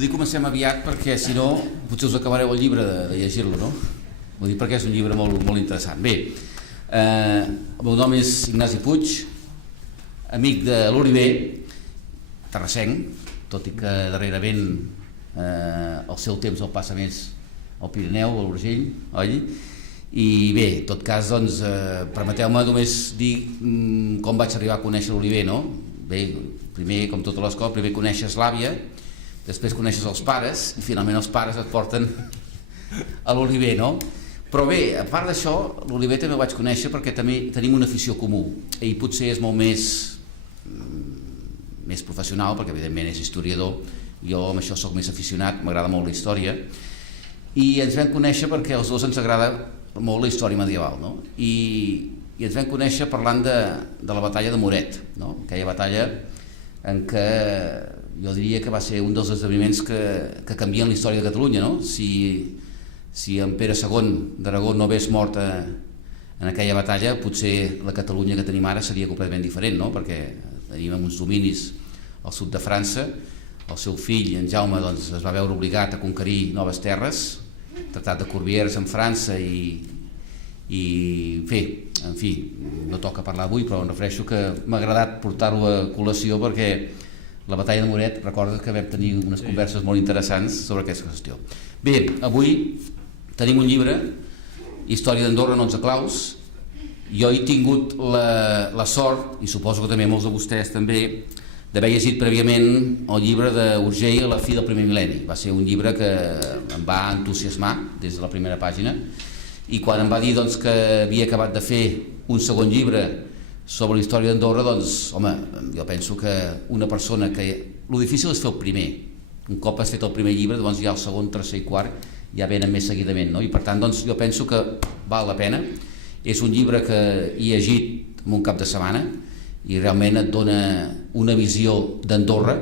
Vull dir, comencem aviat perquè, si no, potser us acabareu el llibre de llegir-lo, no? Vull dir, perquè és un llibre molt interessant. Bé, el meu nom és Ignasi Puig, amic de l'Oliver, terrassenc, tot i que darrerament el seu temps el passa més al Pirineu, a l'Urgell, oi? I bé, en tot cas, doncs, permeteu-me només dir com vaig arribar a conèixer l'Oliver, no? Bé, primer, com totes les coses, primer coneixes l'àvia, després coneixes els pares i finalment els pares et porten a l'Oliver, no? Però bé, a part d'això, l'Oliver també el vaig conèixer perquè també tenim una afició comú. Ell potser és molt més professional, perquè evidentment és historiador, jo amb això sóc més aficionat, m'agrada molt la història, i ens vam conèixer perquè als dos ens agrada molt la història medieval, no? I ens vam conèixer parlant de la batalla de Moret, no? Aquella batalla en què jo diria que va ser un dels esdeveniments que canvien la història de Catalunya, no? Si en Pere II d'Aragó no hagués mort en aquella batalla, potser la Catalunya que tenim ara seria completament diferent, no? Perquè tenim uns dominis al sud de França, el seu fill, en Jaume, doncs, es va veure obligat a conquerir noves terres, Tractat de Corbières en França i bé, en fi, no toca parlar avui, però em refereixo que m'ha agradat portar-ho a col·lació perquè la batalla de Moret, recordes que vam tenir unes converses molt interessants sobre aquesta qüestió. Bé, avui tenim un llibre, Història d'Andorra en 11 claus. Jo he tingut la sort, i suposo que també molts de vostès també, d'haver llegit prèviament el llibre d'Urgell a la fi del primer mil·lenni. Va ser un llibre que em va entusiasmar des de la primera pàgina, i quan em va dir doncs, que havia acabat de fer un segon llibre sobre la història d'Andorra, doncs, home, jo penso que una persona que... Lo difícil és fer el primer. Un cop has fet el primer llibre, doncs ja el segon, tercer i quart ja venen més seguidament, no? I per tant, doncs, jo penso que val la pena. És un llibre que he llegit en un cap de setmana i realment et dona una visió d'Andorra,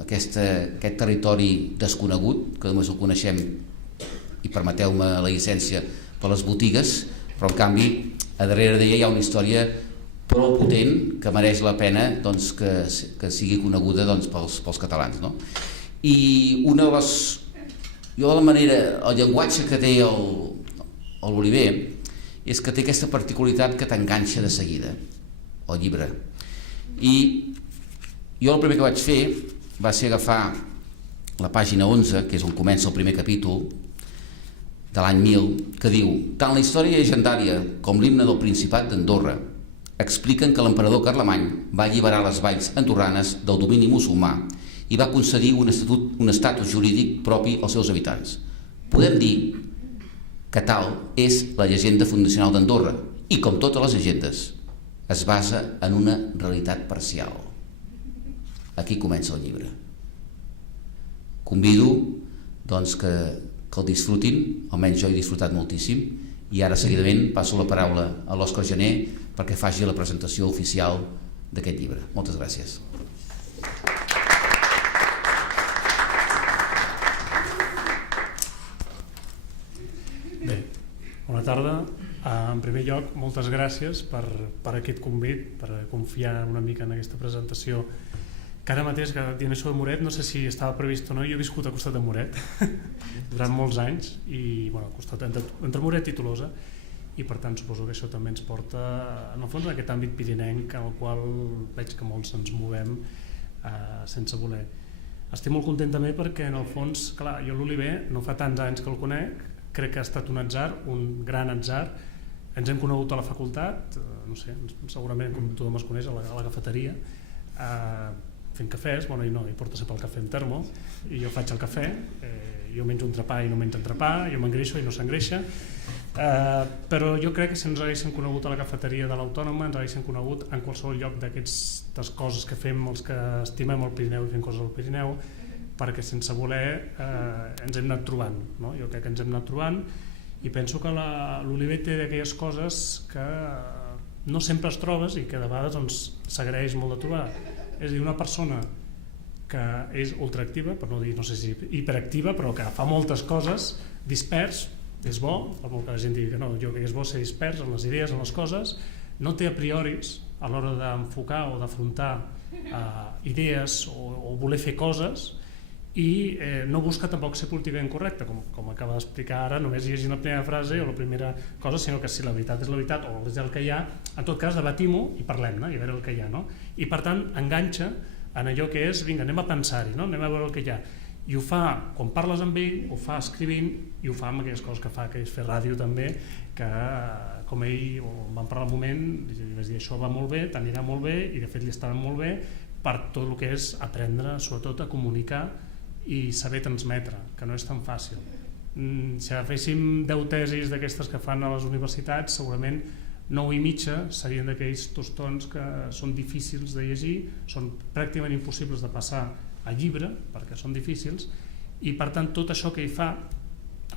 aquest territori desconegut, que només el coneixem, i permeteu-me la llicència, per les botigues, però en canvi a darrere d'ella hi ha una història prou potent que mereix la pena doncs, que sigui coneguda doncs, pels catalans, no? I una de les... Jo la manera, el llenguatge que té l'Oliver és que té aquesta particularitat que t'enganxa de seguida, el llibre. I jo el primer que vaig fer va ser agafar la pàgina 11, que és on comença el primer capítol, de l'any 1000, que diu: tant la història llegendària com l'himne del Principat d'Andorra expliquen que l'emperador Carlemany va alliberar les valls andorranes del domini musulmà i va concedir un estatus jurídic propi als seus habitants. Podem dir que tal és la llegenda fundacional d'Andorra i, com totes les llegendes, es basa en una realitat parcial. Aquí comença el llibre. Convido doncs, que el disfrutin, almenys jo he disfrutat moltíssim, i ara seguidament passo la paraula a l'Òscar Gené perquè faci la presentació oficial d'aquest llibre. Moltes gràcies. Bé, bona tarda. En primer lloc, moltes gràcies per aquest convit, per confiar una mica en aquesta presentació, que ara mateix, que dient això de Moret, no sé si estava previst o no. Jo he viscut al costat de Moret durant molts anys, i bueno, al costat entre Moret i Tolosa, i per tant suposo que això també ens porta en el fons en aquest àmbit pirinenc en el qual veig que molts ens movem sense voler. Estic molt content també perquè en el fons, clar, jo l'Oliver no fa tants anys que el conec, crec que ha estat un atzar, un gran atzar. Ens hem conegut a la facultat, no sé, segurament com tothom es coneix, a la cafeteria, fent cafès. Bueno, i no, ell porta sempre el cafè en termo i jo faig el cafè, jo menjo entrepà i no menjo entrepà, jo m'engreixo i no s'engreixa, però jo crec que si ens haguéssim conegut a la cafeteria de l'Autònoma, ens haguéssim conegut en qualsevol lloc d'aquestes coses que fem els que estimem el Pirineu i fem coses al Pirineu, perquè sense voler ens hem anat trobant, no? Jo crec que ens hem anat trobant, i penso que l'Oliver té d'aquelles coses que no sempre es trobes i que de vegades doncs, s'agraeix molt de trobar. És a dir, una persona que és ultraactiva, per no dir, no sé si hiperactiva, però que fa moltes coses, dispers, és bo, per molt que la gent digui que no, jo crec que és bo ser dispers en les idees, en les coses, no té a prioris a l'hora d'enfocar o d'afrontar idees o voler fer coses, i no busca tampoc ser políticament correcte, com acaba d'explicar ara, només llegint la primera frase o la primera cosa, sinó que si la veritat és la veritat o és el que hi ha, en tot cas debatim-ho i parlem-ne i a veure el que hi ha, no? I per tant enganxa en allò que és, vinga, anem a pensar-hi, no? Anem a veure el que hi ha. I ho fa quan parles amb ell, ho fa escrivint i ho fa amb aquelles coses que fa, que és fer ràdio també, que com ell vam parlar un moment, i vaig dir això va molt bé, t'anirà molt bé, i de fet li estava molt bé per tot el que és aprendre sobretot a comunicar i saber transmetre, que no és tan fàcil. Si agaféssim 10 tesis d'aquestes que fan a les universitats, segurament 9 i mitja serien d'aquells tostons que són difícils de llegir, són pràcticament impossibles de passar a llibre, perquè són difícils, i per tant tot això que hi fa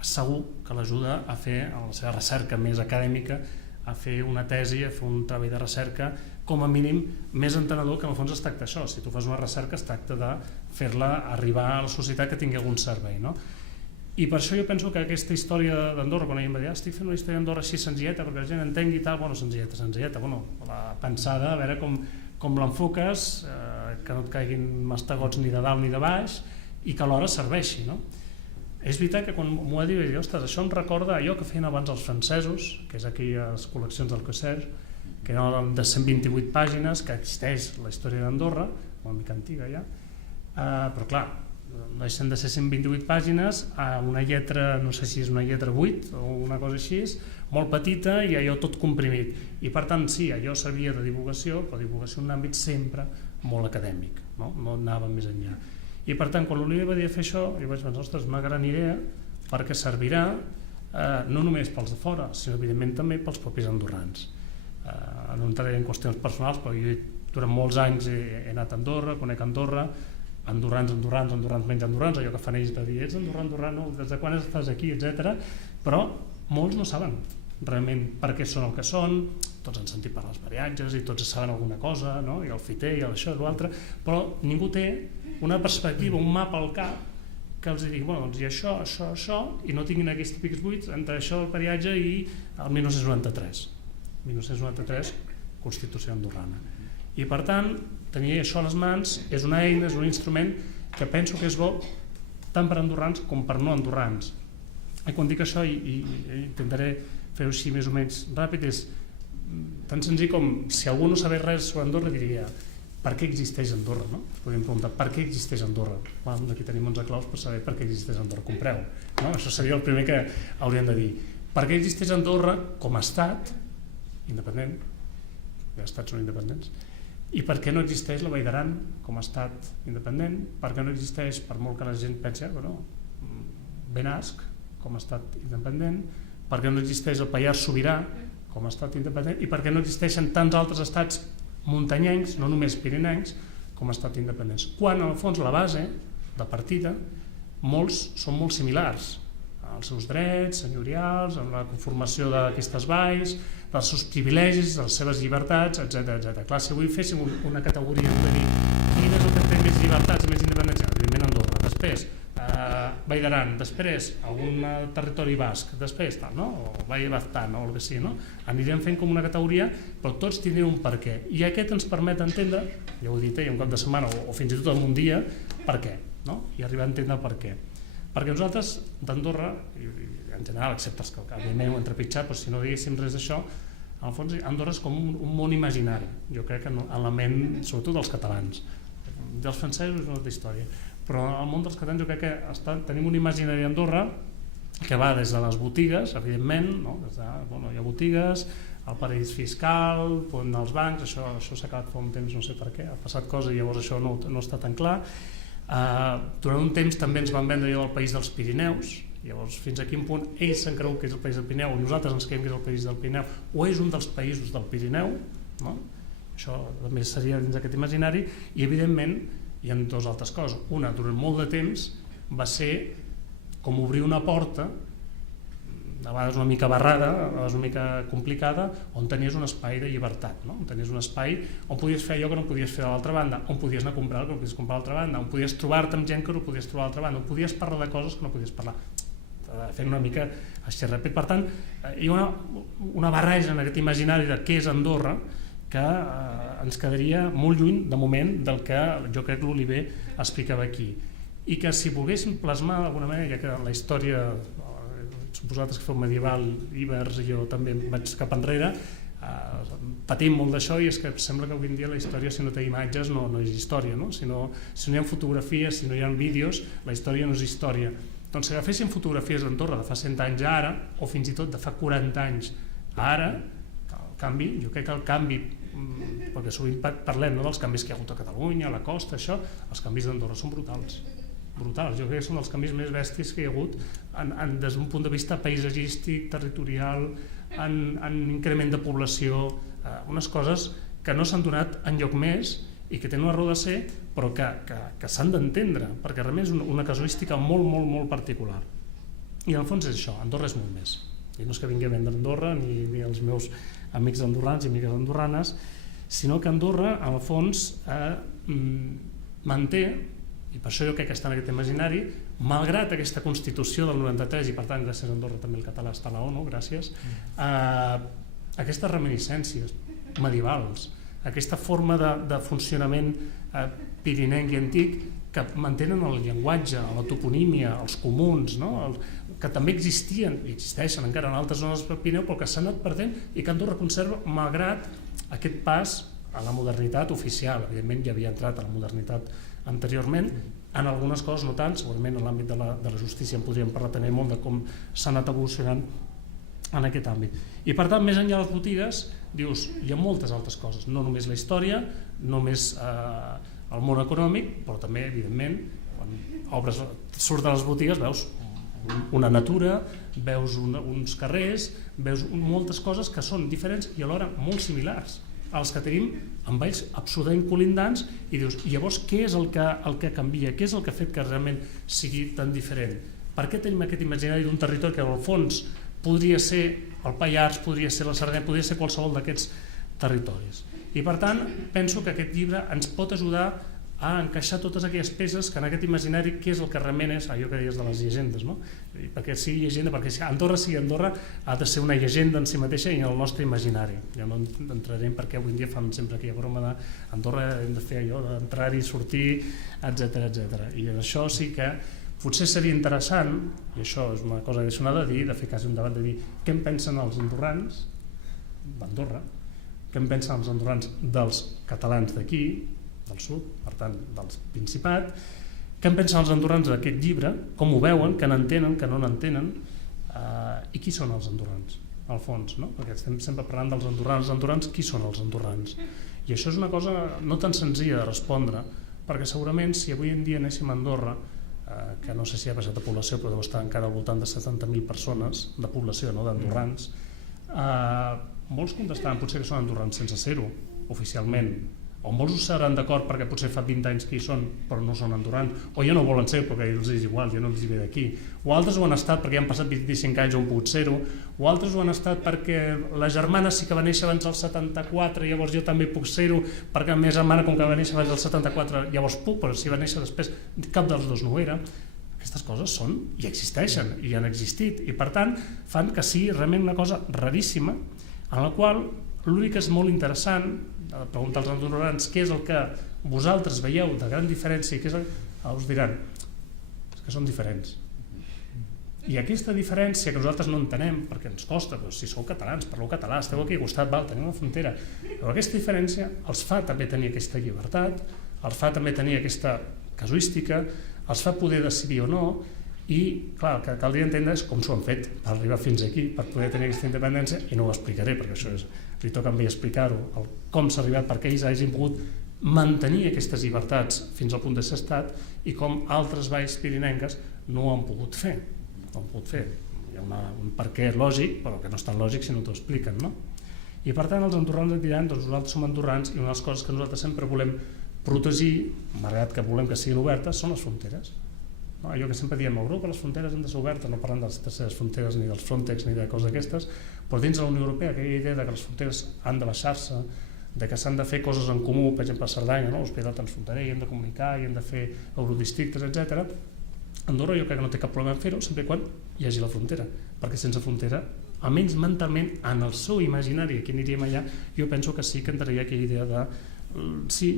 segur que l'ajuda a fer la seva recerca més acadèmica, a fer una tesi, a fer un treball de recerca com a mínim més entenedor, que en el fons es tracta d'això. Si tu fas una recerca es tracta de fer-la arribar a la societat que tingui algun servei, no? I per això jo penso que aquesta història d'Andorra, quan ell em va dir estic fent una història d'Andorra així senzilleta perquè la gent entengui i tal, bueno, senzilleta, bueno, la pensada, a veure com l'enfoques, que no et caiguin mastegots ni de dalt ni de baix i que alhora serveixi, no? És veritat que quan m'ho va dir, vaig dir, ostres, això em recorda allò que feien abans els francesos, que és aquelles col·leccions del Causser, que eren de 128 pàgines, que existeix la història d'Andorra, una mica antiga ja, però clar, no deixen de ser 128 pàgines a una lletra, no sé si és una lletra 8 o una cosa així, molt petita i allò tot comprimit. I per tant, sí, allò servia de divulgació, però divulgació en un àmbit sempre molt acadèmic, no anava més enllà. I per tant, quan l'Oliver va dir fer això, jo vaig pensar, ostres, una gran idea, perquè servirà no només pels de fora, sinó evidentment també pels propis andorrans. No entraré en qüestions personals, però jo durant molts anys he anat a Andorra, conec Andorra, andorrans menys andorrans, allò que fan ells de dir, ets andorrà, no? Des de quan estàs aquí, etc. Però molts no saben realment per què són el que són, tots han sentit parlar dels mariatges i tots saben alguna cosa, no? I el fiter i això i l'altre, però ningú té una perspectiva, un mapa al cap que els digui, bueno, doncs hi ha això, i no tinguin aquests típics buits entre això del mariatge i el 1993. 1993, Constitució andorrana. I per tant, tenir això a les mans és una eina, és un instrument que penso que és bo tant per andorrans com per no andorrans. I quan dic això, i intentaré fer-ho així més o menys ràpid, és tan senzill com si algú no sabés res sobre Andorra diria per què existeix Andorra, no? Ens podríem preguntar per què existeix Andorra. Bueno, aquí tenim 11 claus per saber per què existeix Andorra, compreu, no? Això seria el primer que hauríem de dir. Per què existeix Andorra com a estat independent, els estats són independents, i per què no existeix la Vall d'Aran com a estat independent, per què no existeix, per molt que la gent pensi, bueno, Benasc com a estat independent, per què no existeix el Pallars Sobirà com a estat independent i per què no existeixen tants altres estats muntanyencs, no només pirinencs, com a estat independents. Quan, en el fons, la base de partida, molts són molt similars, els seus drets senyorials, en la conformació d'aquestes valls, dels seus privilegis, de les seves llibertats, etc. Clar, si avui féssim una categoria de dir quin és el que té més llibertats i més independència, evidentment Andorra, després Vall d'Aran, després algun territori basc, després tal, no? O Vall de Baztán o el que sigui, no? Anirem fent com una categoria, però tots tindrien un per què. I aquest ens permet entendre, ja ho he dit ahir, un cap de setmana o fins i tot en un dia, per què, no? I arribar a entendre el per què. Perquè nosaltres d'Andorra, en general, excepte els que evidentment ho hem trepitjat, però si no diguéssim res d'això, en el fons Andorra és com un món imaginari, jo crec que en la ment, sobretot dels catalans. Dels francesos és una altra història, però al món dels catalans jo crec que tenim un imaginari a Andorra que va des de les botigues, evidentment, no? Hi ha botigues, el paradís fiscal, els bancs, això s'ha acabat fa un temps, no sé per què, ha passat cosa i llavors això no està tan clar. Durant un temps també ens van vendre allò del país dels Pirineus, llavors fins a quin punt ells s'han cregut que és el país del Pirineu o nosaltres ens creiem que és el país del Pirineu o és un dels països del Pirineu, no? Això també seria dins d'aquest imaginari i evidentment hi ha dues altres coses. Una, durant molt de temps va ser com obrir una porta, a vegades una mica barrada, a vegades una mica complicada, on tenies un espai de llibertat, no? On tenies un espai on podies fer allò que no podies fer de l'altra banda, on podies anar a comprar el que no podies comprar a l'altra banda, on podies trobar-te amb gent que no podies trobar a l'altra banda, on podies parlar de coses que no podies parlar, fent una mica així ràpid. Per tant, hi ha una barreja en aquest imaginari de què és Andorra que ens quedaria molt lluny de moment del que jo crec que l'Oliver explicava aquí. i que si volguéssim plasmar d'alguna manera, ja que la història, vosaltres que feu medieval, Ibers i jo també vaig cap enrere, patim molt d'això, i és que sembla que avui en dia la història, si no té imatges, no és història, no? Si no hi ha fotografies, si no hi ha vídeos, la història no és història. Doncs si agaféssim fotografies d'Andorra de fa 100 anys a ara, o fins i tot de fa 40 anys a ara, el canvi, jo crec que el canvi, perquè sovint parlem dels canvis que hi ha hagut a Catalunya, a la costa, això, els canvis d'Andorra són brutals. Jo crec que són els canvis més bèsties que hi ha hagut des d'un punt de vista paisatgístic, territorial, en increment de població, unes coses que no s'han donat enlloc més i que tenen una raó de ser, però que s'han d'entendre, perquè realment és una casuística molt, molt, molt particular. I en el fons és això, Andorra és molt més. I no és que vinguem d'Andorra, ni els meus amics andorrans i amigues andorranes, sinó que Andorra, en el fons, manté, i per això jo crec que està en aquest imaginari, malgrat aquesta Constitució del 93, i per tant gràcies a Andorra també el català està a la ONU, gràcies, aquestes reminiscències medievals, aquesta forma de funcionament pirinenc i antic que mantenen el llenguatge, la toponímia, els comuns, que també existien i existeixen encara en altres zones del Pirineu, però que s'han anat perdent i que Andorra conserva malgrat aquest pas a la modernitat oficial. Evidentment ja havia entrat a la modernitat anteriorment, en algunes coses no tant, segurament en l'àmbit de la justícia en podríem parlar també molt de com s'ha anat evolucionant en aquest àmbit. I per tant, més enllà de les botigues, dius, hi ha moltes altres coses, no només la història, no només el món econòmic, però també, evidentment, quan surts de les botigues veus una natura, veus uns carrers, veus moltes coses que són diferents i alhora molt similars als que tenim amb ells absolutament colindants, i dius, i llavors què és el que canvia, què és el que ha fet que realment sigui tan diferent? Per què tenim aquest imaginari d'un territori que al fons podria ser el Pallars, podria ser la Sardenya, podria ser qualsevol d'aquests territoris? I per tant penso que aquest llibre ens pot ajudar a encaixar totes aquelles peces que en aquest imaginari, què és el que realment és allò que deies de les llegendes, no? Perquè sigui llegenda, perquè Andorra sigui Andorra, ha de ser una llegenda en si mateixa i en el nostre imaginari. Ja no entrarem perquè avui en dia fan sempre aquella broma d'Andorra hem de fer allò d'entrar-hi, sortir, etc. I això sí que potser seria interessant, i això és una cosa addicional de dir, de fer quasi un debat de dir què en pensen els andorrans d'Andorra, què en pensen els andorrans dels catalans d'aquí, del sud, per tant, del Principat, què en pensen els andorrans d'aquest llibre, com ho veuen, que n'entenen, que no n'entenen, i qui són els andorrans, al fons, no? Perquè estem sempre parlant dels andorrans, qui són els andorrans? I això és una cosa no tan senzilla de respondre, perquè segurament si avui en dia anéssim a Andorra, que no sé si ha passat de població, però deu estar encara al voltant de 70.000 persones de població, no, d'andorrans, molts contestaran potser que són andorrans sense ser-ho, oficialment, o molts ho seran d'acord perquè potser fa 20 anys que hi són però no són andorrans, o ja no volen ser perquè els és igual, ja no els hi ve d'aquí, o altres ho han estat perquè han passat 25 anys on han pogut ser-ho, o altres ho han estat perquè la germana sí que va néixer abans del 74, llavors jo també puc ser-ho, perquè la meva germana com que va néixer abans del 74 llavors puc, però si va néixer després cap dels dos no ho era. Aquestes coses són i existeixen i han existit i per tant fan que sigui realment una cosa raríssima en la qual l'únic que és molt interessant preguntar als andorrans què és el que vosaltres veieu de gran diferència i què és us diran que són diferents i aquesta diferència que nosaltres no entenem perquè ens costa, però si sou catalans, parleu català, esteu aquí al costat, teniu una frontera, però aquesta diferència els fa també tenir aquesta llibertat, els fa també tenir aquesta casuística, els fa poder decidir o no i clar, el que caldria entendre és com s'ho han fet per arribar fins aquí, per poder tenir aquesta independència i no ho explicaré perquè això li toca a mi explicar-ho, com s'ha arribat perquè ells hagin pogut mantenir aquestes llibertats fins al punt de ser estat i com altres valls pirinenques no ho han pogut fer, hi ha un perquè lògic però que no és tan lògic si no t'ho expliquen, no? I per tant els andorrans et diran doncs nosaltres som andorrans i una de les coses que nosaltres sempre volem protegir, malgrat que volem que siguin obertes, són les fronteres. No, allò que sempre diem, a Europa les fronteres han de ser obertes, no parlant de les terceres fronteres ni dels Frontex ni de coses d'aquestes, però dins de la Unió Europea aquella idea de que les fronteres han de baixar-se, de que s'han de fer coses en comú, per exemple a Cerdanya, no? L'Hospital Transfronterer, i hem de comunicar, i hem de fer eurodistrictes, etc. Andorra jo crec que no té cap problema en fer-ho, sempre quan hi hagi la frontera, perquè sense frontera, almenys mentalment, en el seu imaginari, aquí aniríem allà, jo penso que sí que entraria aquella idea de... Sí,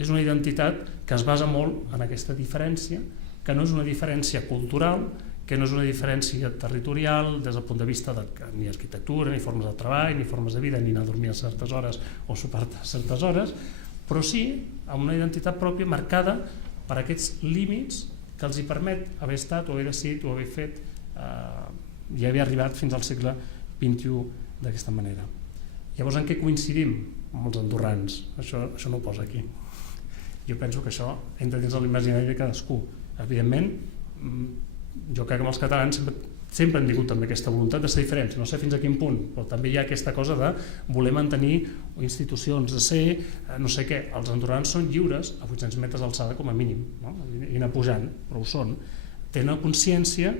és una identitat que es basa molt en aquesta diferència que no és una diferència cultural, que no és una diferència territorial des del punt de vista de ni arquitectura, ni formes de treball, ni formes de vida, ni anar a dormir a certes hores o sopar a certes hores, però sí amb una identitat pròpia marcada per aquests límits que els hi permet haver estat o haver decidit o haver fet i haver arribat fins al segle XXI d'aquesta manera. Llavors, en què coincidim amb els andorrans? Això no ho posa aquí. Jo penso que això entra dins de l'imaginari de cadascú. Evidentment, jo crec que els catalans sempre han tingut també aquesta voluntat de ser diferents, no sé fins a quin punt, però també hi ha aquesta cosa de voler mantenir institucions, de ser no sé què. Els andorrans són lliures a 800 metres d'alçada com a mínim, no? I anar pujant, però ho són. Tenen consciència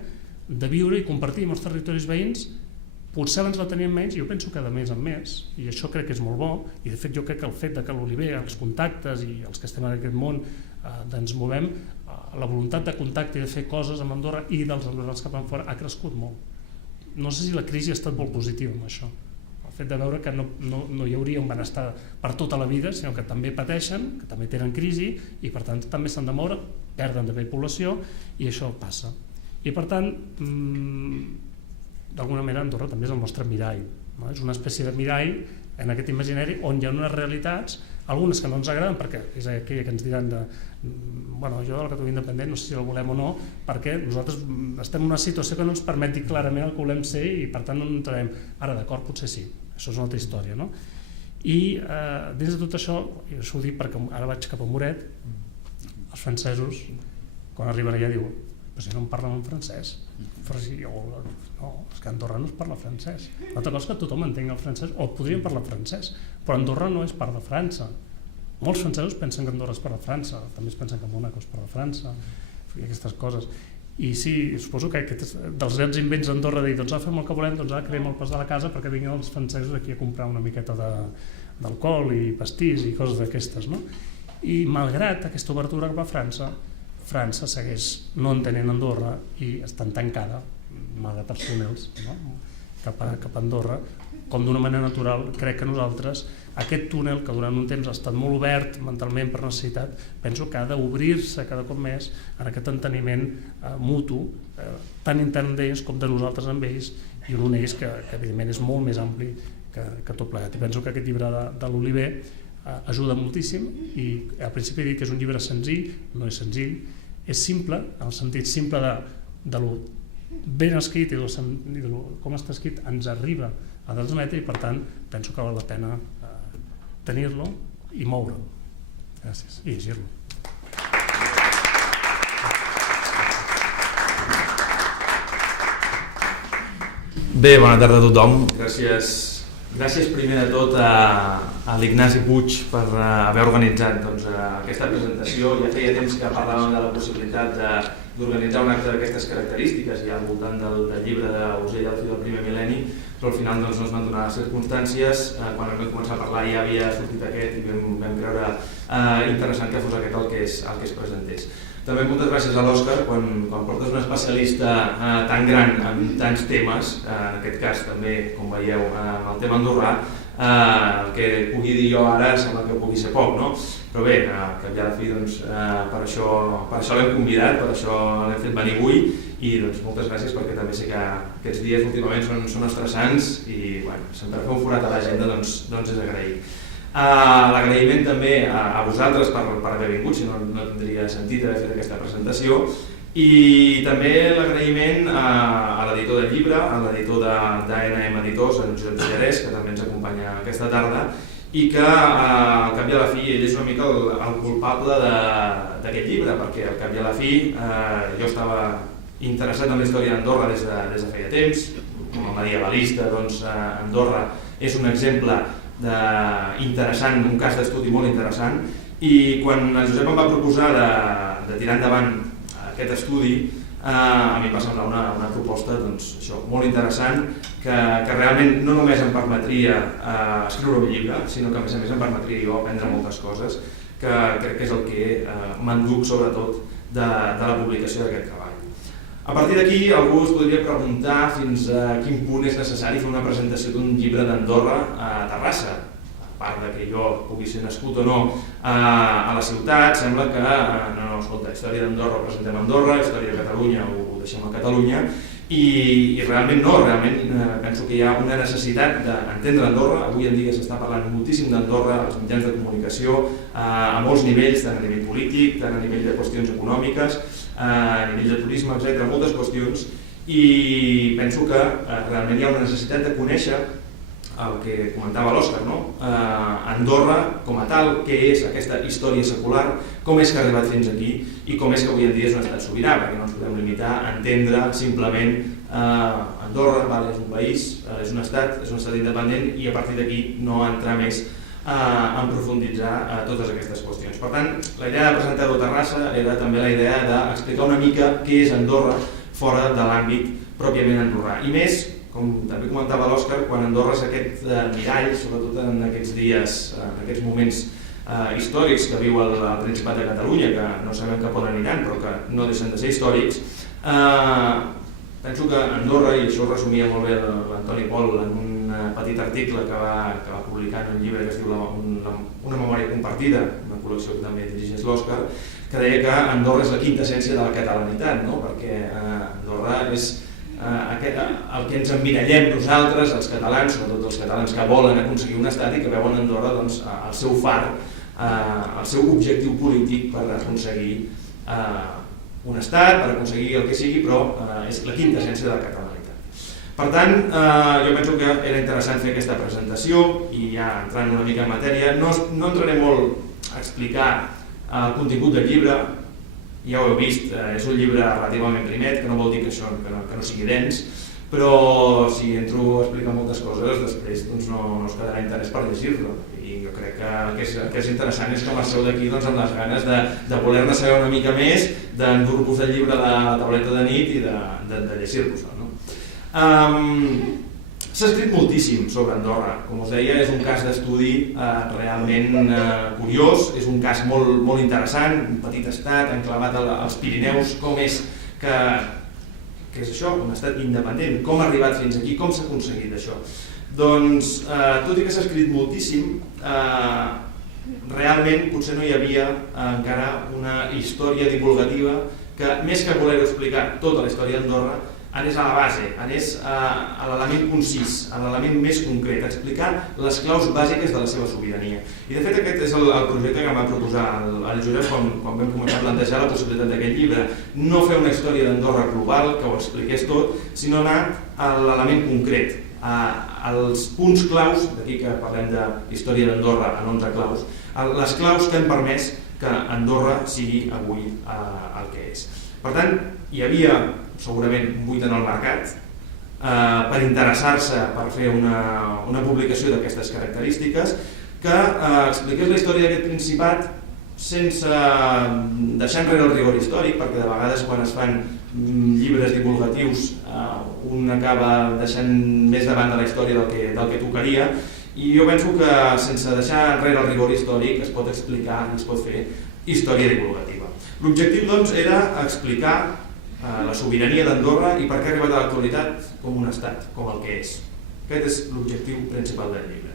de viure i compartir amb els territoris veïns. Potser abans la tenien menys, jo penso que de més en més, i això crec que és molt bo, i de fet jo crec que el fet de que l'Oliver, els contactes i els que estem en aquest món ens movem, la voluntat de contacte i de fer coses amb Andorra i dels andorrans cap enfora ha crescut molt. No sé si la crisi ha estat molt positiva amb això, el fet de veure que no hi hauria un benestar per tota la vida, sinó que també pateixen, que també tenen crisi i per tant també s'han de moure, perden també població i això passa. I per tant, d'alguna manera Andorra també és el nostre mirall, no? És una espècie de mirall en aquest imaginari on hi ha unes realitats, algunes que no ens agraden perquè és aquella que ens diran bueno, jo de la Catalunya independent no sé si la volem o no, perquè nosaltres estem en una situació que no ens permet dir clarament el que volem ser i per tant no entrarem. Ara d'acord, potser sí, això és una altra història, no? I dins de tot això, i això ho dic perquè ara vaig cap a Moret, els francesos quan arriben allà diuen però si no em parlen en francès, però si jo, no, és que a Andorra no es parla francès. L'altra cosa és que tothom entengui el francès, o podrien parlar francès, però Andorra no és part de França. Molts francesos pensen que Andorra és part de França, també es pensen que Mònaco és part de França, i aquestes coses. I sí, suposo que dels grans invents d'Andorra de dir, doncs fem el que volem, doncs ara creem el pas de la casa perquè vinguin els francesos aquí a comprar una miqueta d'alcohol i pastís i coses d'aquestes, no? I malgrat aquesta obertura cap a França segueix no entenent Andorra i estan tancada, malgrat els túnels, no? cap a Andorra, com d'una manera natural. Crec que nosaltres, aquest túnel que durant un temps ha estat molt obert mentalment per necessitat, penso que ha d'obrir-se cada cop més en aquest enteniment mutu, tant intern d'ells com de nosaltres amb ells, i un ells que evidentment és molt més ampli que tot plegat. I penso que aquest llibre de l'Oliver ajuda moltíssim i al principi he dit que és un llibre senzill, no és senzill, és simple, en el sentit simple de lo ben escrit i de com està escrit ens arriba a transmetre i per tant penso que val la pena tenir-lo i moure'l. Gràcies. I llegir-lo. Bé, bona tarda a tothom. Gràcies primer de tot a l'Ignasi Puig per haver organitzat aquesta presentació. Ja feia temps que parlàvem de la possibilitat d'organitzar un acte d'aquestes característiques ja al voltant del llibre d'Usell al fi del primer mil·lenni, però al final no es van donar les circumstàncies. Quan vam començar a parlar ja havia sortit aquest i vam creure interessant que fos aquest el que es presentés. També moltes gràcies a l'Òscar quan portes un especialista tan gran en tants temes, en aquest cas també, com veieu, amb el tema andorrà, el que pugui dir jo ara sembla que pugui ser poc, no? Però bé, cap i a la fi, per això l'hem convidat, per això l'hem fet venir avui i moltes gràcies perquè també sé que aquests dies últimament són estressants i sempre fer un forat a l'agenda és agraït. L'agraïment també a vosaltres per haver vingut, si no tindria sentit haver fet aquesta presentació, i també l'agraïment a l'editor del llibre, a l'editor d'ANM Editors, en Josep Villarès, que també ens acompanya aquesta tarda, i que al cap i a la fi ell és una mica el culpable d'aquest llibre, perquè al cap i a la fi jo estava interessat en la història d'Andorra des de feia temps, com a medievalista, Andorra és un exemple interessant, un cas d'estudi molt interessant, i quan el Josep em va proposar de tirar endavant aquest estudi, a mi em va semblar una proposta molt interessant que realment no només em permetria escriure un llibre, sinó que a més em permetria jo aprendre moltes coses que crec que és el que m'enduc sobretot de la publicació d'aquest treball. A partir d'aquí, algú es podria preguntar fins a quin punt és necessari fer una presentació d'un llibre d'Andorra a Terrassa. A part que jo pugui ser nascut o no a la ciutat, sembla que no no, escolta, història d'Andorra ho presentem a Andorra, història de Catalunya ho deixem a Catalunya, i realment no, realment penso que hi ha una necessitat d'entendre Andorra. Avui en dia s'està parlant moltíssim d'Andorra als mitjans de comunicació, a molts nivells, tant a nivell polític, tant a nivell de qüestions econòmiques, a nivell de turisme, etc., moltes qüestions, i penso que realment hi ha una necessitat de conèixer el que comentava l'Òscar, no? Andorra com a tal, què és aquesta història secular, com és que ha arribat fins aquí i com és que avui en dia és un estat sobirà, perquè no ens podem limitar a entendre simplement Andorra, és un país, és un estat independent, i a partir d'aquí no entrar més en profunditzar totes aquestes qüestions. Per tant, la idea de presentar Terrassa era també la idea d'explicar una mica què és Andorra fora de l'àmbit pròpiament andorrà. I més, com també comentava l'Òscar, quan Andorra és aquest mirall, sobretot en aquests dies, en aquests moments històrics que viu el Principat de Catalunya, que no sabem cap on aniran, però que no deixen de ser històrics, penso que Andorra, i això ho resumia molt bé l'Antoni Pol en un petit article que va publicar en un llibre que es diu Una memòria compartida, una col·lecció que també dirigeix l'Òscar, que deia que Andorra és la quinta essència de la catalanitat, no? Perquè Andorra és el que ens emmirallem nosaltres, els catalans, sobretot els catalans que volen aconseguir un estat i que veuen Andorra el seu far, el seu objectiu polític per aconseguir un estat, per aconseguir el que sigui, però és la quinta essència de la catalanitat. Per tant, jo penso que era interessant fer aquesta presentació i ja entrant una mica en matèria, no entraré molt a explicar el contingut del llibre. Ja ho heu vist, és un llibre relativament primet, que no vol dir que no sigui dens, però si entro a explicar moltes coses, després no us quedarà interès per llegir-lo. I jo crec que el que és interessant és que marxeu d'aquí amb les ganes de voler-ne saber una mica més, d'endur-vos el llibre a la tauleta de nit i de llegir-vos-el. S'ha escrit moltíssim sobre Andorra. Com us deia, és un cas d'estudi realment curiós, és un cas molt interessant, un petit estat enclavat als Pirineus. Com és que és això, un estat independent? Com ha arribat fins aquí? Com s'ha aconseguit això? Doncs, tot i que s'ha escrit moltíssim, realment potser no hi havia encara una història divulgativa que, més que voler explicar tota la història d'Andorra, anés a la base, anés a l'element concís, a l'element més concret, explicar les claus bàsiques de la seva sobirania. I de fet aquest és el projecte que em va proposar el Josep quan vam començar a plantejar la possibilitat d'aquest llibre. No fer una història d'Andorra global, que ho expliqués tot, sinó anar a l'element concret, als punts claus, d'aquí que parlem de història d'Andorra en 11 claus, les claus que han permès que Andorra sigui avui el que és. Per tant, hi havia segurament un buit en el mercat per interessar-se per fer una publicació d'aquestes característiques que expliqués la història d'aquest Principat sense deixar enrere el rigor històric, perquè de vegades quan es fan llibres divulgatius un acaba deixant més davant de la història del que tocaria, i jo penso que sense deixar enrere el rigor històric es pot explicar i es pot fer història divulgativa. L'objectiu doncs era explicar la sobirania d'Andorra i per què ha arribat a l'actualitat com un estat, com el que és. Aquest és l'objectiu principal del llibre.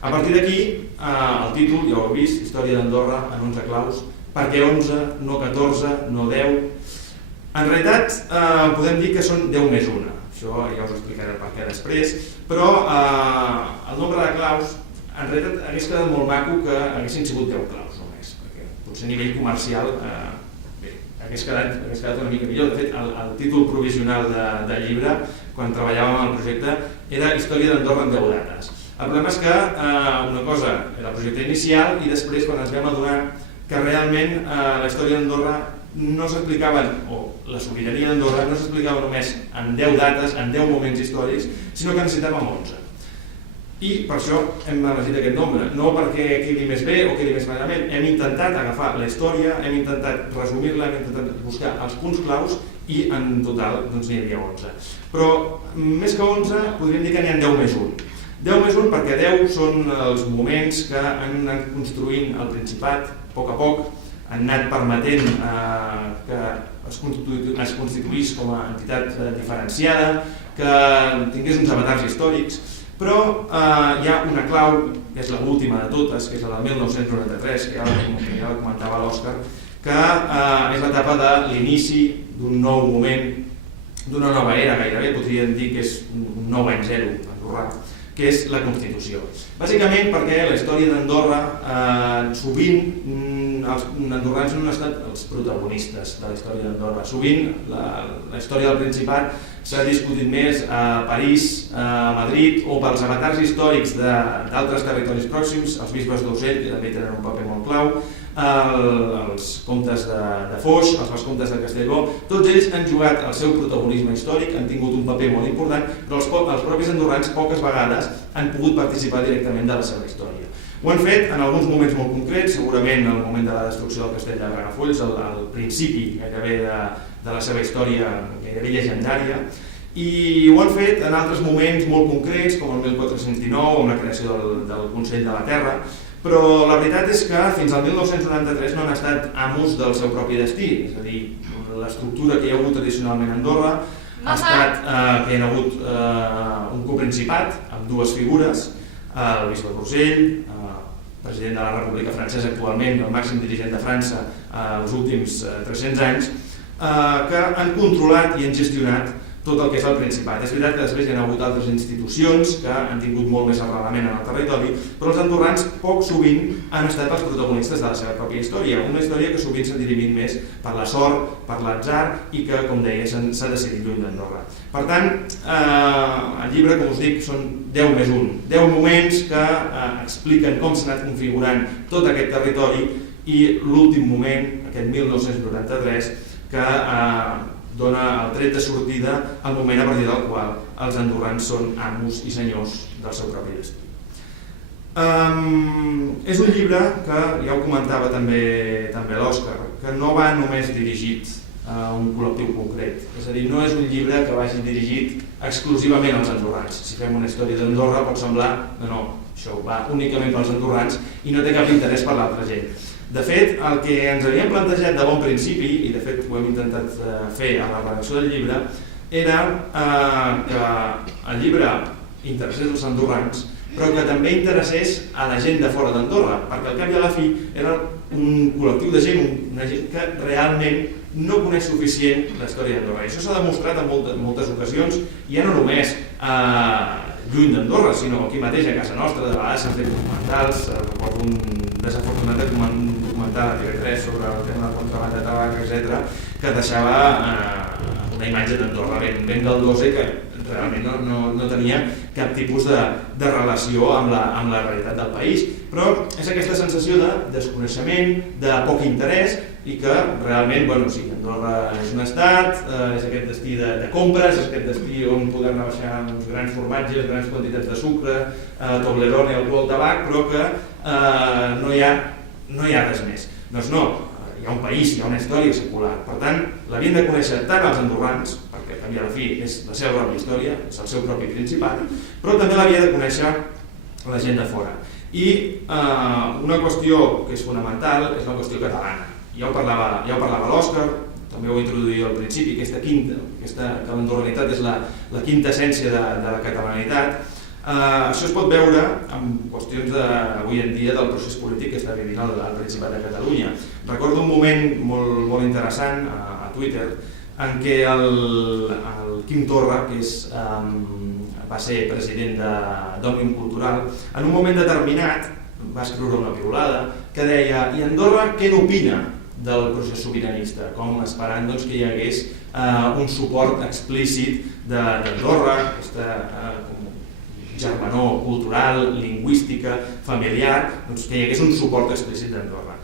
A partir d'aquí, el títol, ja ho heu vist, Història d'Andorra en 11 claus. Per què 11, no 14, no 10? En realitat, podem dir que són 10 més 1. Això ja us explicaré per què després, però el nombre de claus, en realitat, hagués quedat molt maco que haguessin sigut 10 claus només, perquè potser a nivell comercial hagués quedat una mica millor. De fet, el títol provisional del llibre, quan treballàvem en el projecte, era Història d'Andorra en 10 dates. El problema és que una cosa era el projecte inicial i després, quan ens vam adonar que realment la història d'Andorra no s'explicava, o la sobirania d'Andorra no s'explicava només en 10 dates, en 10 moments històrics, sinó que necessitàvem 11. I per això hem elegit aquest nombre, no perquè quedi més bé o quedi més malament. Hem intentat agafar la història, hem intentat resumir-la, hem intentat buscar els punts claus i en total n'hi havia 11. Però més que 11 podríem dir que n'hi ha 10 més 1. 10 més 1 perquè 10 són els moments que han anat construint el Principat a poc, han anat permetent que es constituís com a entitat diferenciada, que tingués uns avatars històrics. Però hi ha una clau, que és l'última de totes, que és la del 1993, que ja la comentava l'Òscar, que és l'etapa de l'inici d'un nou moment, d'una nova era, gairebé podríem dir que és un nou any zero andorrà, que és la Constitució. Bàsicament perquè la història d'Andorra, sovint els andorrans no han estat els protagonistes de la història d'Andorra. Sovint la història del Principat s'ha discutit més a París, a Madrid o pels avatars històrics d'altres territoris pròxims, els bisbes d'Urgell, que també tenen un paper molt clau, els comtes de Foix, els vescomtes de Castellbó, tots ells han jugat el seu protagonisme històric, han tingut un paper molt important, però els propis andorrans poques vegades han pogut participar directament de la seva història. Ho han fet en alguns moments molt concrets, segurament el moment de la destrucció del castell de Bregafolls, al principi gairebé de la seva història gairebé llegendària, i ho han fet en altres moments molt concrets, com el 1419, amb la creació del Consell de la Terra, però la veritat és que fins al 1993 no han estat amos del seu propi destí, és a dir, l'estructura que hi ha hagut tradicionalment a Andorra ha estat que hi ha hagut un coprincipat amb dues figures, el bisbe d'Urgell, president de la República Francesa actualment, el màxim dirigent de França els últims 300 anys, que han controlat i han gestionat tot el que és el Principat. És veritat que després hi ha hagut altres institucions que han tingut molt més arrelament en el territori, però els andorrans poc sovint han estat els protagonistes de la seva pròpia història, una història que sovint s'ha dirimit més per la sort, per l'atzar i que, com deia, s'ha decidit lluny d'Andorra. Per tant, el llibre, com us dic, són 10+1, 10 moments que expliquen com s'ha anat configurant tot aquest territori i l'últim moment, aquest 1993, que dona el tret de sortida al moment a partir del qual els andorrans són amos i senyors del seu propi destí. És un llibre que, ja ho comentava també l'Òscar, que no va només dirigit a un col·lectiu concret, és a dir, no és un llibre que vagi dirigit exclusivament als andorrans. Si fem una història d'Andorra pot semblar que no, això va únicament pels andorrans i no té cap interès per l'altra gent. De fet, el que ens havíem plantejat de bon principi, i de fet ho hem intentat fer a la redacció del llibre, era que el llibre interessés als andorrans, però que també interessés a la gent de fora d'Andorra, perquè al cap i a la fi era un col·lectiu de gent, una gent que realment no coneix suficient la història d'Andorra. I això s'ha demostrat en moltes ocasions, i ja no només lluny d'Andorra, sinó aquí mateix a casa nostra. De vegades s'han fet documentals, recordo un desafortunat documental a TV3 sobre el tema del contraban de tabac, etc., que deixava una imatge d'Andorra ben galdosa i que realment no tenia cap tipus de relació amb la realitat del país. Però és aquesta sensació de desconeixement, de poc interès, i que realment, sí, Andorra és un estat, és aquest destí de compres, és aquest destí on poder anar baixant uns grans formatges, grans quantitats de sucre, Toblerone, alcohol, tabac, però que no hi ha res més. Doncs no, hi ha un país, hi ha una història secular. Per tant, l'havien de conèixer tant els andorrans, perquè a la fi és la seva pròpia història, és el seu propi principat, però també l'havia de conèixer la gent de fora. I una qüestió que és fonamental és la qüestió catalana. Ja ho parlava l'Òscar, també ho introduïa al principi, que l'andorranitat és la quinta essència de la catalanitat. Això es pot veure en qüestions avui en dia del procés polític que està vivint el Principat de Catalunya. Recordo un moment molt interessant a Twitter en què el Quim Torra, que va ser president d'Òmnium Cultural, en un moment determinat va escriure una piulada que deia: i Andorra què n'opina del procés sobiranista, com esperant que hi hagués un suport explícit d'Andorra, aquesta germanor cultural, lingüística, familiar, que hi hagués un suport explícit d'Andorra.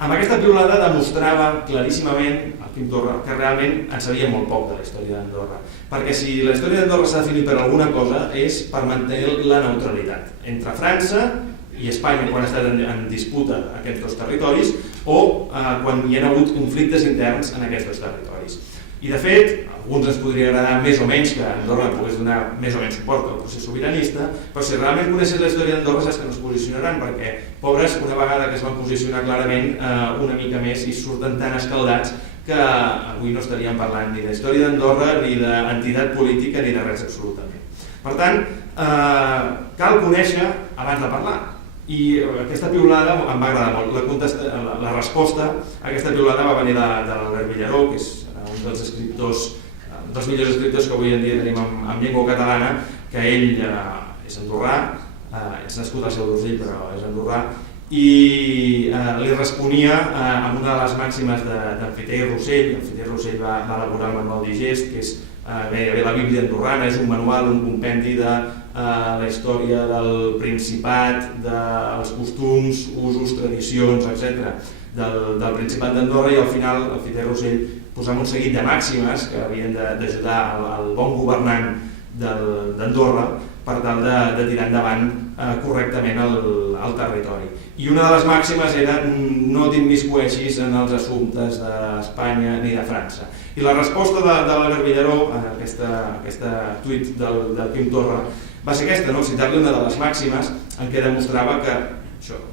Amb aquesta piulada demostrava claríssimament el Quim Torra que realment en sabia molt poc de la història d'Andorra, perquè si la història d'Andorra s'ha definit per alguna cosa és per mantenir la neutralitat entre França i Espanya quan ha estat en disputa aquests dos territoris o quan hi ha hagut conflictes interns en aquests dos territoris. I de fet, a alguns ens podria agradar més o menys que Andorra pogués donar més o menys suport al procés sobiranista, però si realment coneixes la història d'Andorra saps que no es posicionaran, perquè, pobres, una vegada que es van posicionar clarament una mica més i surten tan escaldats que avui no estaríem parlant ni d'història d'Andorra, ni d'entitat política, ni de res absolutament. Per tant, cal conèixer abans de parlar. I aquesta piulada em va agradar molt. La resposta a aquesta piulada va venir de l'Albert Villaró, que és un dels escriptors, dels millors escriptors que avui en dia tenim en llengua catalana, que ell és andorrà, és nascut al Seu d'Urgell però és andorrà, i li responia amb una de les màximes d'Amfiteu i Rossell. Amfiteu i Rossell va elaborar el manual d'Igest, que és gairebé la Bíblia andorrana, és un manual, un compendi de la història del Principat, dels costums, usos, tradicions, etc. del Principat d'Andorra, i al final el Amfiteu i Rossell posava un seguit de màximes que havien d'ajudar al bon governant d'Andorra per tal de tirar endavant correctament el territori. I una de les màximes era no t'immiscueixis en els assumptes d'Espanya ni de França. I la resposta de l'Albert Villaró a aquesta tuit del Quim Torra va ser aquesta, citar-li una de les màximes en què demostrava que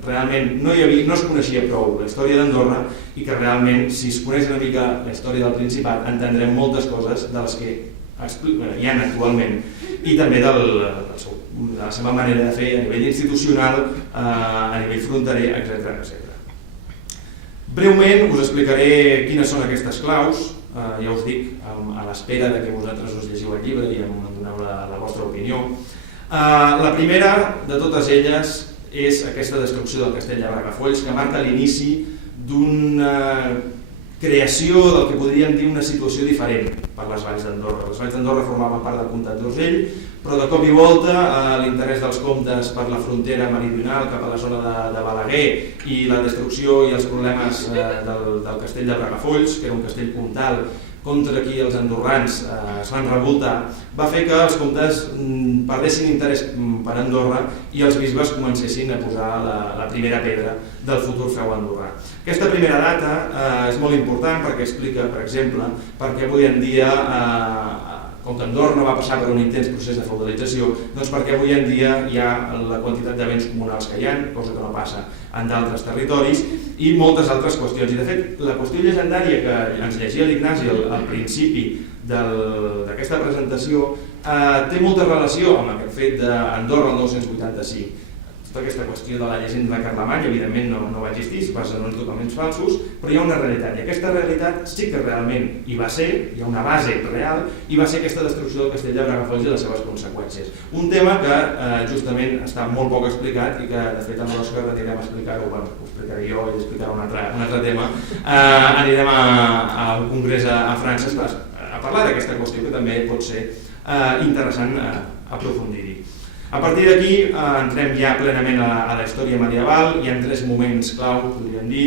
realment no es coneixia prou la història d'Andorra i que realment, si es coneix una mica la història del Principat, entendrem moltes coses de les que hi ha actualment i també de la seva manera de fer a nivell institucional, a nivell fronterer, etc. Breument us explicaré quines són aquestes claus, ja us dic, a l'espera que vosaltres us llegiu el llibre i em doneu la vostra opinió. La primera de totes elles és aquesta destrucció del castell de Bragafolls, que marca l'inici d'una creació del que podríem dir una situació diferent per les Valls d'Andorra. Les Valls d'Andorra formaven part del comtat d'Urgell, però de cop i volta l'interès dels comtes per la frontera meridional cap a la zona de Balaguer i la destrucció i els problemes del castell de Bragafolls, que era un castell comtal contra qui els andorrans es van revoltar, va fer que els comtes perdessin interès per Andorra i els bisbes comencessin a posar la primera pedra del futur feu andorrà. Aquesta primera data és molt important perquè explica, per exemple, perquè avui en dia, com que Andorra no va passar per un intens procés de feudalització, doncs perquè avui en dia hi ha la quantitat de béns comunals que hi ha, cosa que no passa en d'altres territoris, i moltes altres qüestions. I de fet, la qüestió llegendària que ens llegia l'Ignasi al principi d'aquesta presentació té molta relació amb aquest fet d'Andorra el 985. Tota aquesta qüestió de la llegenda de Carlemany, evidentment no va existir, es basa en uns documents falsos, però hi ha una realitat, i aquesta realitat sí que realment hi va ser, hi ha una base real, i va ser aquesta destrucció del castell de Bragafolls i les seves conseqüències. Un tema que justament està molt poc explicat i que de fet amb l'Òscar anirem a explicar-ho, bueno, ho explicaré jo i explicaré un altre tema, anirem a un congrés a França a parlar d'aquesta qüestió que també pot ser interessant aprofundir-hi. A partir d'aquí entrem ja plenament a la història medieval. Hi ha tres moments clau, podríem dir.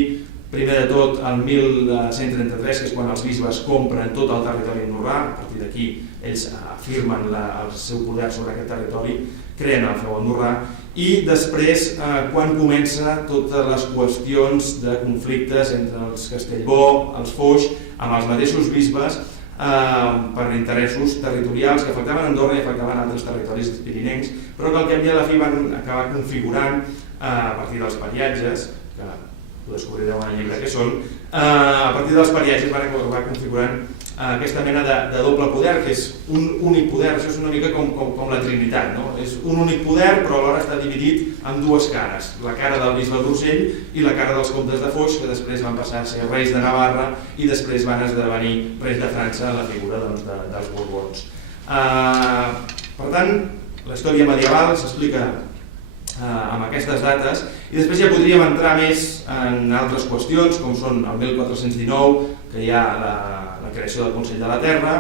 Primer de tot, el 1133, que és quan els bisbes compren tot el territori andorrà. A partir d'aquí ells afirmen el seu poder sobre aquest territori, creen el feu andorrà. I després, quan comença totes les qüestions de conflictes entre els Castellbò, els Foix, amb els mateixos bisbes, per interessos territorials que afectaven Andorra i afectaven altres territoris pirinencs, però que al cap i a la fi van acabar configurant a partir dels pariatges, que ho descobrireu en el llibre que són, a partir dels pariatges van acabar configurant aquesta mena de doble poder, que és un únic poder. Això és una mica com la Trinitat, no? És un únic poder, però alhora està dividit en dues cares, la cara del bisbe d'Urgell i la cara dels comtes de Foix, que després van passar a ser reis de Navarra i després van esdevenir reis de França en la figura dels Borbons. Per tant, la història medieval s'explica amb aquestes dates i després ja podríem entrar més en altres qüestions, com són el 1419, que hi ha la creació del Consell de la Terra,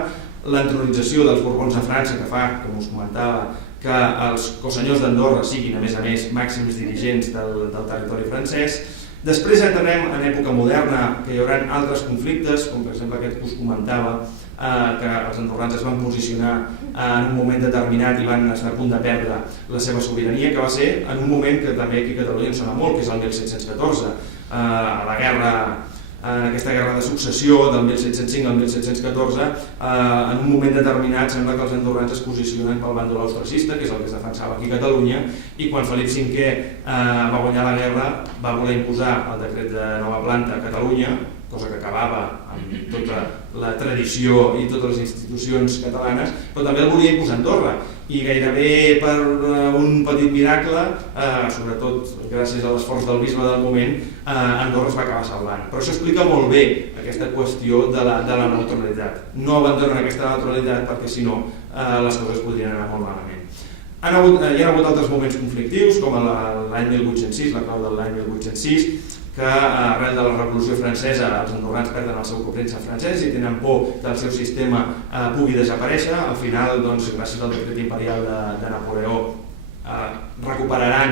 l'entronització dels Borbons a França, que fa, com us comentava, que els cosenyors d'Andorra siguin, a més, màxims dirigents del territori francès. Després entrem en època moderna, que hi haurà altres conflictes, com per exemple aquest que us comentava, que els andorrans es van posicionar en un moment determinat i van estar a punt de perdre la seva sobirania, que va ser en un moment que també aquí a Catalunya en sona molt, que és el 1714, en aquesta guerra de successió del 1705 al 1714, en un moment determinat sembla que els andorrans es posicionen pel bàndol austracista, que és el que es defensava aquí a Catalunya, i quan Felip V va guanyar la guerra va voler imposar el decret de nova planta a Catalunya, cosa que acabava amb tota la tradició i totes les institucions catalanes, però també el volia imposar Andorra. I gairebé per un petit miracle, sobretot gràcies a l'esforç del bisbe del moment, Andorra es va acabar salvant. Però això explica molt bé aquesta qüestió de la neutralitat. No abandonen aquesta neutralitat perquè si no les coses podrien anar molt malament. Hi ha hagut altres moments conflictius, com l'any 1806, la clau de l'any 1806, que arrel de la Revolució Francesa els andorrans perden el seu copríncep francès i tenen por que el seu sistema pugui desaparèixer. Al final, gràcies al decret imperial de Napoleó, recuperaran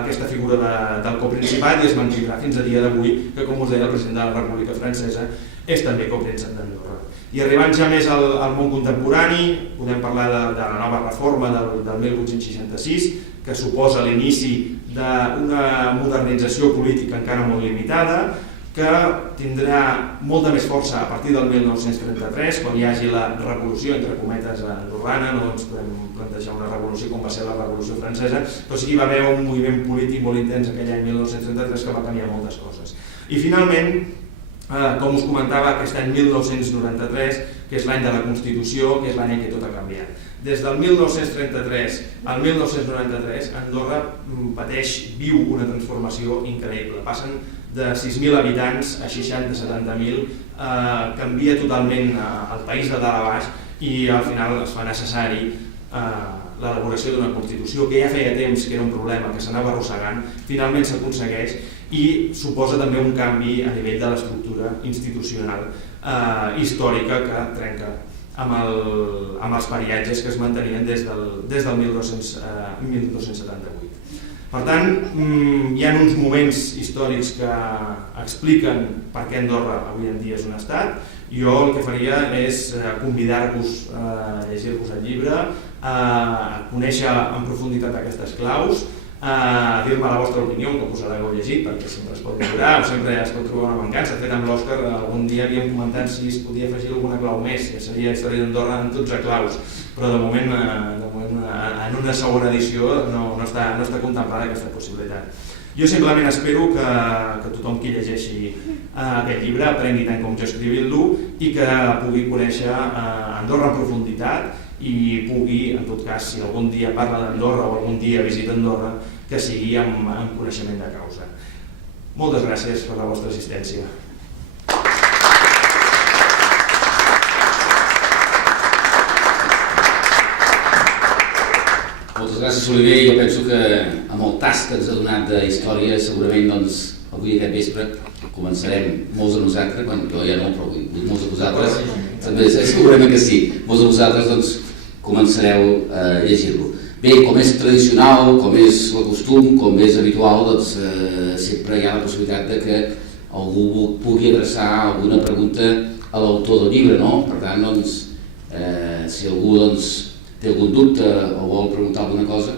aquesta figura del coprincipat i es mantindrà fins a dia d'avui que, com us deia, el president de la República Francesa és també copríncep d'Andorra. I arribant ja més al món contemporani, podem parlar de la nova reforma del 1866, que suposa l'inici d'una modernització política encara molt limitada, que tindrà molta més força a partir del 1933, quan hi hagi la revolució, entre cometes, andorrana. No ens podem plantejar una revolució com va ser la Revolució Francesa, però sí que hi va haver un moviment polític molt intens aquell any 1933 que va canviar moltes coses. I finalment, com us comentava, aquest any 1993, que és l'any de la Constitució, que és l'any en què tot ha canviat. Des del 1933 al 1993, Andorra viu una transformació increïble. Passen de 6.000 habitants a 60-70.000, canvia totalment el país de dalt a baix i al final es fa necessari l'elaboració d'una Constitució que ja feia temps que era un problema, que s'anava arrossegant, finalment s'aconsegueix i suposa també un canvi a nivell de l'estructura institucional històrica que trenca amb els periatges que es mantenien des del 1278. Per tant, hi ha uns moments històrics que expliquen per què Andorra avui en dia és un estat. Jo el que faria és convidar-vos a llegir-vos el llibre, a conèixer en profunditat aquestes claus, a dir-me la vostra opinió, que us l'heu llegit, perquè sempre es pot millorar o sempre es pot trobar una mancança. De fet, amb l'Òscar algun dia havíem comentat si es podia afegir alguna clau més, ja seria Història d'Andorra en 12 claus, però de moment en una segona edició no està contemplada aquesta possibilitat. Jo simplement espero que tothom qui llegeixi aquest llibre aprengui tant com jo escrivint-lo i que pugui conèixer Andorra en profunditat i pugui, en tot cas, si algun dia parla d'Andorra o algun dia visita Andorra, que sigui amb coneixement de causa. Moltes gràcies per la vostra assistència. Moltes gràcies, Oliver. Jo penso que amb el tast que ens ha donat de història, segurament avui aquest vespre començarem molts de nosaltres, jo ja no, però molts de vosaltres, també segurament que sí, molts de vosaltres començareu a llegir-lo. Bé, com és tradicional, com és el costum, com és habitual, sempre hi ha la possibilitat de que algú pugui adreçar alguna pregunta a l'autor del llibre, no? Per tant, si algú té algun dubte o vol preguntar alguna cosa,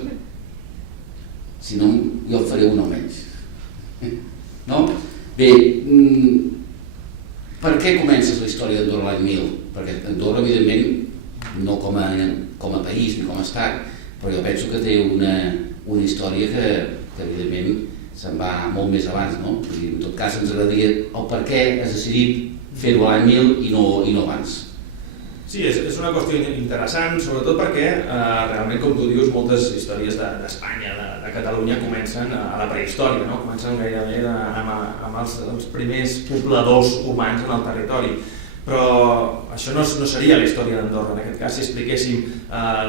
si no, jo en faré un almenys. No? Bé, per què comences la història d'Andorra l'any 1000? Perquè Andorra, evidentment, no com a país ni com a estat, però jo penso que té una història que evidentment se'n va molt més abans, no? En tot cas ens agradaria el per què has decidit fer-ho l'any 1000 i no abans. Sí, és una qüestió interessant, sobretot perquè realment, com tu dius, moltes històries d'Espanya, de Catalunya, comencen a la prehistòria, no? Comencen gairebé amb els primers pobladors humans en el territori. Però això no seria la història d'Andorra. En aquest cas, si expliquéssim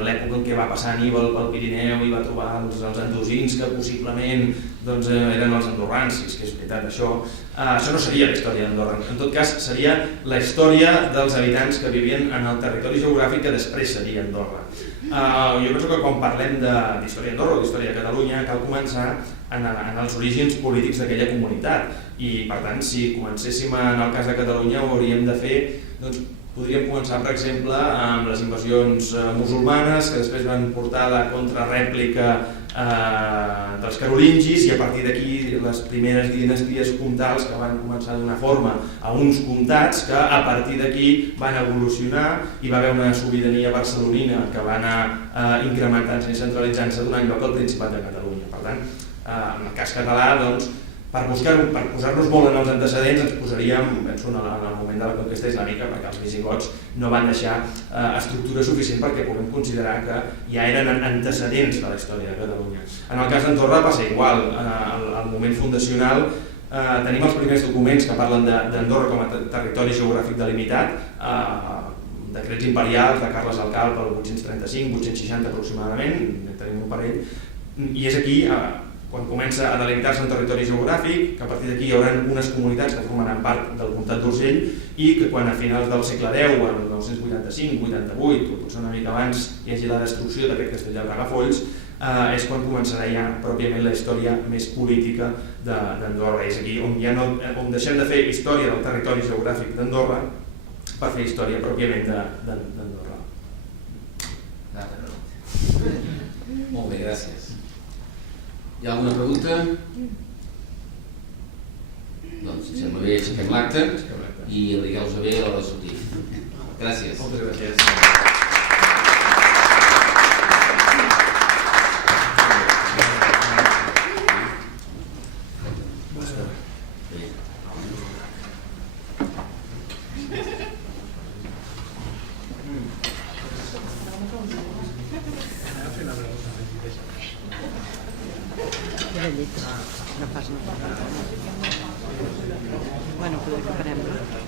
l'època en què va passar Aníbal pel Pirineu i va trobar els andosins que possiblement eren els andorrans, si és que és veritat això no seria la història d'Andorra. En tot cas, seria la història dels habitants que vivien en el territori geogràfic que després seria Andorra. Jo penso que quan parlem d'història d'Andorra o d'història de Catalunya cal començar en els orígens polítics d'aquella comunitat i per tant si comencéssim en el cas de Catalunya ho hauríem de fer, podríem començar per exemple amb les invasions musulmanes que després van portar la contrarèplica dels carolingis i a partir d'aquí les primeres dinasties comtals que van començar a donar forma a uns comtats que a partir d'aquí van evolucionar i va haver una sobirania barcelonina que va anar incrementant-se i centralitzant-se donant lloc al Principat de Catalunya. Per tant, en el cas català, Per posar-nos molt en els antecedents ens posaríem, penso, en el moment de la conquesta islàmica, perquè els visigots no van deixar estructura suficient perquè puguem considerar que ja eren antecedents de la història de Catalunya. En el cas d'Andorra passa igual, al moment fundacional tenim els primers documents que parlen d'Andorra com a territori geogràfic delimitat, decrets imperials de Carles el Calb el 835-860 aproximadament, tenim un parell, i és aquí quan comença a delimitar-se un territori geogràfic, que a partir d'aquí hi haurà unes comunitats que formaran part del comtat d'Urgell i que quan a finals del segle X, el 1985-88, o potser una mica abans, hi hagi la destrucció d'aquest castell de Bragafolls, és quan començarà ja pròpiament la història més política d'Andorra. És aquí on deixem de fer història del territori geogràfic d'Andorra per fer història pròpiament d'Andorra. Molt bé, gràcies. Hi ha alguna pregunta? Doncs, si sembla bé, aixequem l'acte i abrigueu-vos bé a l'hora de sortir. Gràcies. Moltes gràcies. No pas no. Bueno, podem, farem.